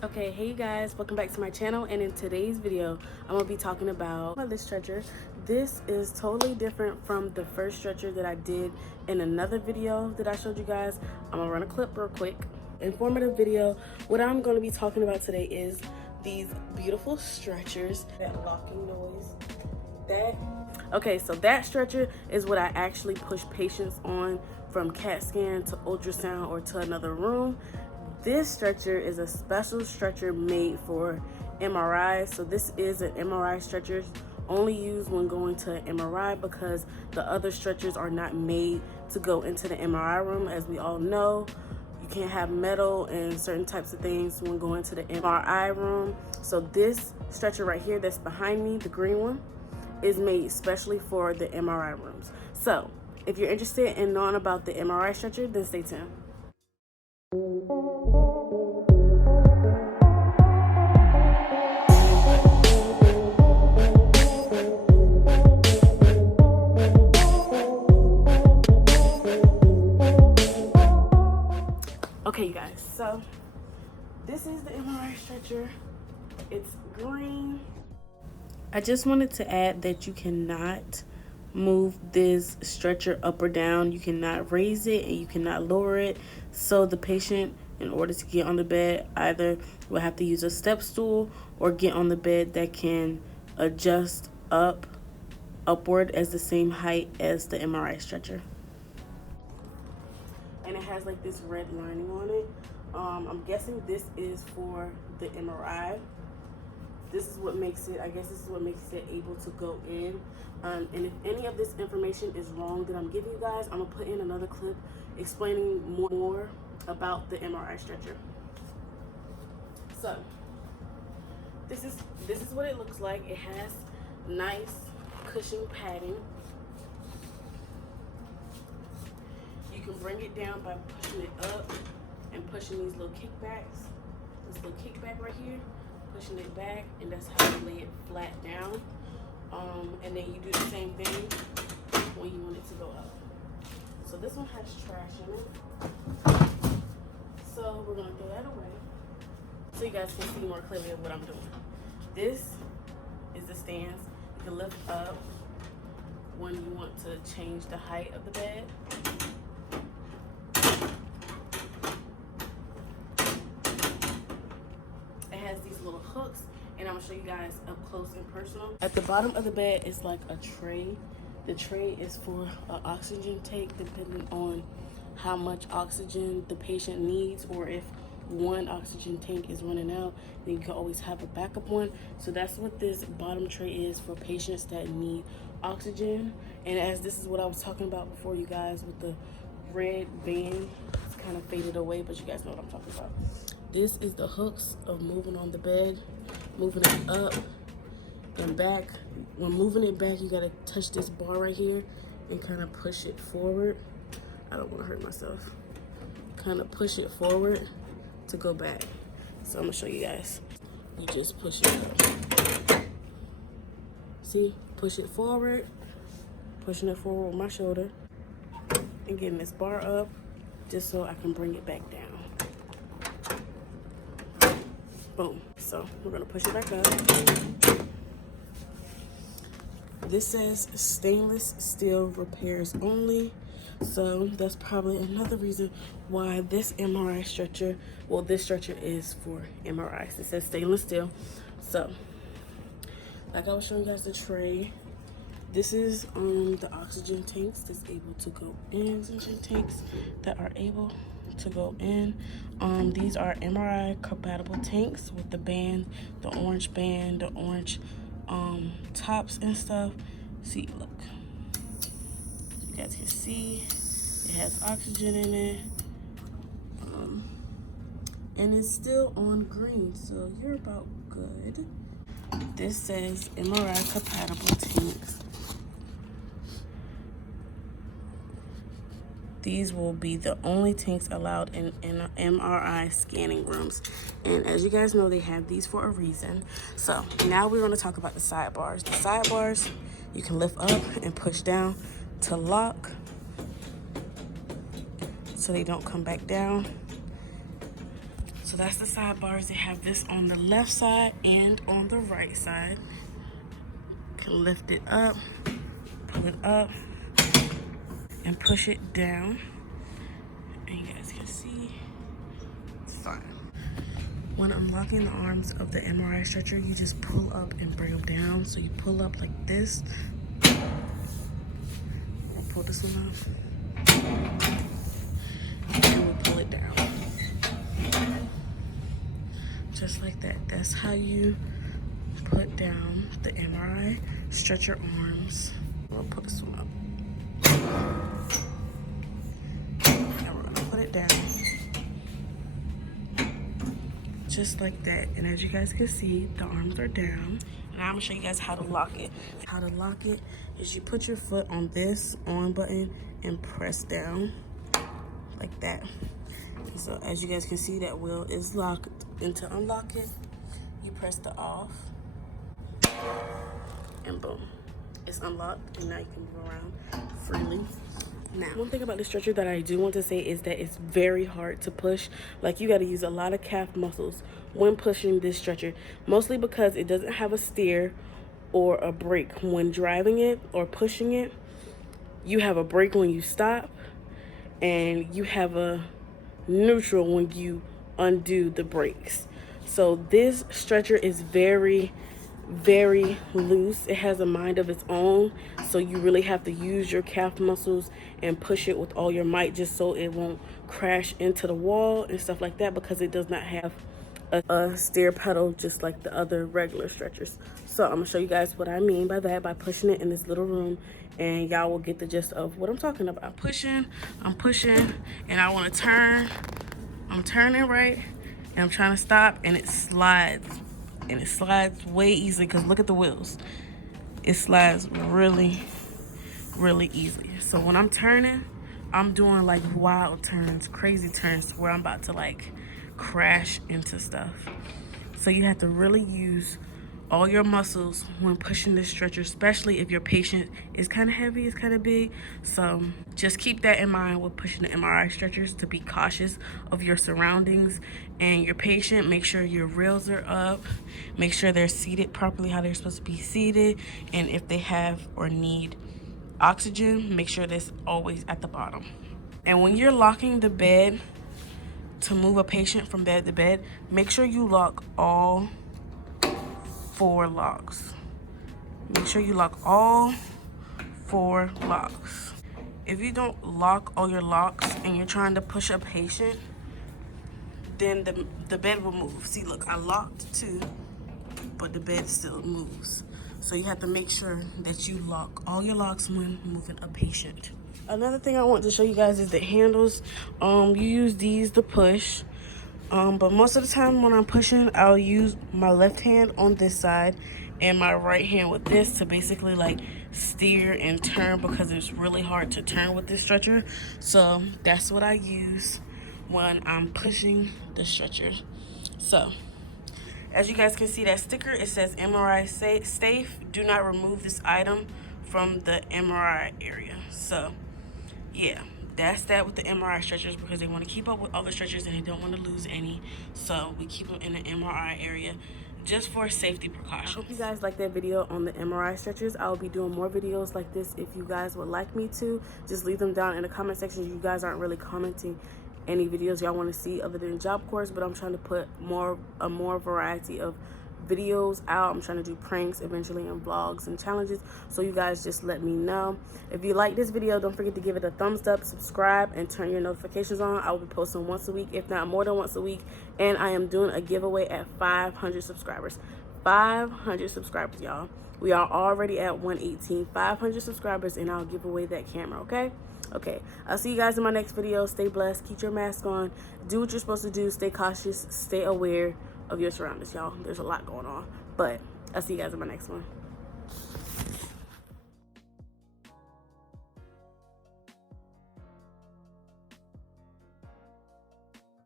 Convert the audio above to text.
Okay, hey guys, welcome back to my channel, and in today's video I'm gonna be talking about this stretcher. This is totally different from the first stretcher that I did in another video that I showed you guys. I'm gonna run a clip real quick. Informative video. What I'm going to be talking about today is these beautiful stretchers. That locking noise. Okay, so that stretcher is what I actually push patients on from CAT scan to ultrasound or to another room. This stretcher is a special stretcher made for MRI. So this is an MRI stretcher, only used when going to an MRI because the other stretchers are not made to go into the MRI room. As we all know, you can't have metal and certain types of things when going to the MRI room. So this stretcher right here that's behind me, the green one, is made especially for the MRI rooms. So if you're interested in knowing about the MRI stretcher, then stay tuned. Okay, you guys, so this is the MRI stretcher. It's green. I just wanted to add that you cannot move this stretcher up or down. You cannot raise it and you cannot lower it. So the patient, in order to get on the bed, either will have to use a step stool or get on the bed that can adjust upward as the same height as the MRI stretcher. And it has like this red lining on it. I'm guessing this is for the MRI. This is what makes it, I guess this is what makes it able to go in. And if any of this information is wrong that I'm giving you guys, I'm gonna put in another clip explaining more about the MRI stretcher. So this is what it looks like. It has nice cushion padding. You can bring it down by pushing it up and pushing these little kickbacks. This little kickback right here, pushing it back, and that's how you lay it flat down. And then you do the same thing when you want it to go up. So this one has trash in it, so we're gonna throw that away so you guys can see more clearly of what I'm doing. This is the stands. You can lift up when you want to change the height of the bed. It has these little hooks, and I'm gonna show you guys up close and personal. At the bottom of the bed is like a tray. The tray is for an oxygen tank, depending on how much oxygen the patient needs, or if one oxygen tank is running out, then you can always have a backup one. So that's what this bottom tray is for patients that need oxygen. And as this is what I was talking about before, you guys, with the red band, it's kind of faded away, but you guys know what I'm talking about. This is the hooks of moving on the bed, moving it up and back. When moving it back, you gotta touch this bar right here and kind of push it forward. I don't want to hurt myself. Kind of push it forward to go back. So I'm gonna show you guys. You just push it up. See, push it forward, pushing it forward with my shoulder, and getting this bar up just so I can bring it back down. Boom. So we're gonna push it back up. This says stainless steel repairs only. So that's probably another reason why this MRI stretcher, well, this stretcher is for MRIs. It says stainless steel. So like I was showing you guys the tray, this is the oxygen tanks that's able to go in. Oxygen tanks that are able to go in. These are MRI compatible tanks with the band, the orange band, the orange tops and stuff. See, look, you guys can see it has oxygen in it, and it's still on green, so you're about good. This says MRI compatible tanks. These will be the only tanks allowed in MRI scanning rooms. And as you guys know, they have these for a reason. So now we're going to talk about the sidebars. The sidebars, you can lift up and push down to lock so they don't come back down. So that's the sidebars. They have this on the left side and on the right side. You can lift it up, pull it up, and push it down. And you guys can see it's fine. When unlocking the arms of the MRI stretcher, you just pull up and bring them down. So you pull up like this. We'll pull this one up. And we'll pull it down. Just like that. That's how you put down the MRI stretcher arms. We'll pull this one up. And we're gonna put it down. Just like that. And as you guys can see, the arms are down. And I'm gonna show you guys how to lock it. How to lock it is you put your foot on this on button and press down like that. And so as you guys can see, that wheel is locked. And to unlock it, you press the off and boom, it's unlocked. And now you can move around freely. Now, one thing about the stretcher that I do want to say is that it's very hard to push. Like, you got to use a lot of calf muscles when pushing this stretcher, mostly because it doesn't have a steer or a brake when driving it or pushing it. You have a brake when you stop, and you have a neutral when you undo the brakes. So this stretcher is very loose. It has a mind of its own, so you really have to use your calf muscles and push it with all your might, just so it won't crash into the wall and stuff like that, because it does not have a steer pedal just like the other regular stretchers. So I'm gonna show you guys what I mean by that, by pushing it in this little room, and y'all will get the gist of what I'm talking about. I'm pushing, and I want to turn. I'm turning right, and I'm trying to stop, and it slides. And it slides way easily, because look at the wheels. It slides really easily. So when I'm turning, I'm doing like wild turns, crazy turns, where I'm about to like crash into stuff. So you have to really use all your muscles when pushing this stretcher, especially if your patient is kind of heavy, is kind of big. So just keep that in mind with pushing the MRI stretchers, to be cautious of your surroundings and your patient. Make sure your rails are up, make sure they're seated properly how they're supposed to be seated, and if they have or need oxygen, make sure that's always at the bottom. And when you're locking the bed to move a patient from bed to bed, make sure you lock all 4 locks. Make sure you lock all 4 locks. If you don't lock all your locks and you're trying to push a patient, then the bed will move. See, look, I locked 2, but the bed still moves. So you have to make sure that you lock all your locks when moving a patient. Another thing I want to show you guys is the handles. You use these to push. But most of the time when I'm pushing, I'll use my left hand on this side and my right hand with this to basically like steer and turn, because it's really hard to turn with this stretcher. So that's what I use when I'm pushing the stretcher. So as you guys can see, that sticker, it says MRI safe. Do not remove this item from the MRI area. So yeah, that's that with the MRI stretchers, because they want to keep up with other stretchers and they don't want to lose any. So we keep them in the MRI area just for safety precautions. I hope you guys like that video on the MRI stretchers. I'll be doing more videos like this if you guys would like me to. Just leave them down in the comment section. You guys aren't really commenting any videos y'all want to see other than job corps, but I'm trying to put a more variety of videos out. I'm trying to do pranks eventually and vlogs and challenges, so you guys just let me know. If you like this video, don't forget to give it a thumbs up, subscribe, and turn your notifications on. I will be posting once a week, if not more than once a week, and I am doing a giveaway at 500 subscribers. 500 subscribers, y'all. We are already at 118. 500 subscribers, and I'll give away that camera. Okay, I'll see you guys in my next video. Stay blessed, keep your mask on, do what you're supposed to do, stay cautious, stay aware of your surroundings, y'all. There's a lot going on, but I'll see you guys in my next one.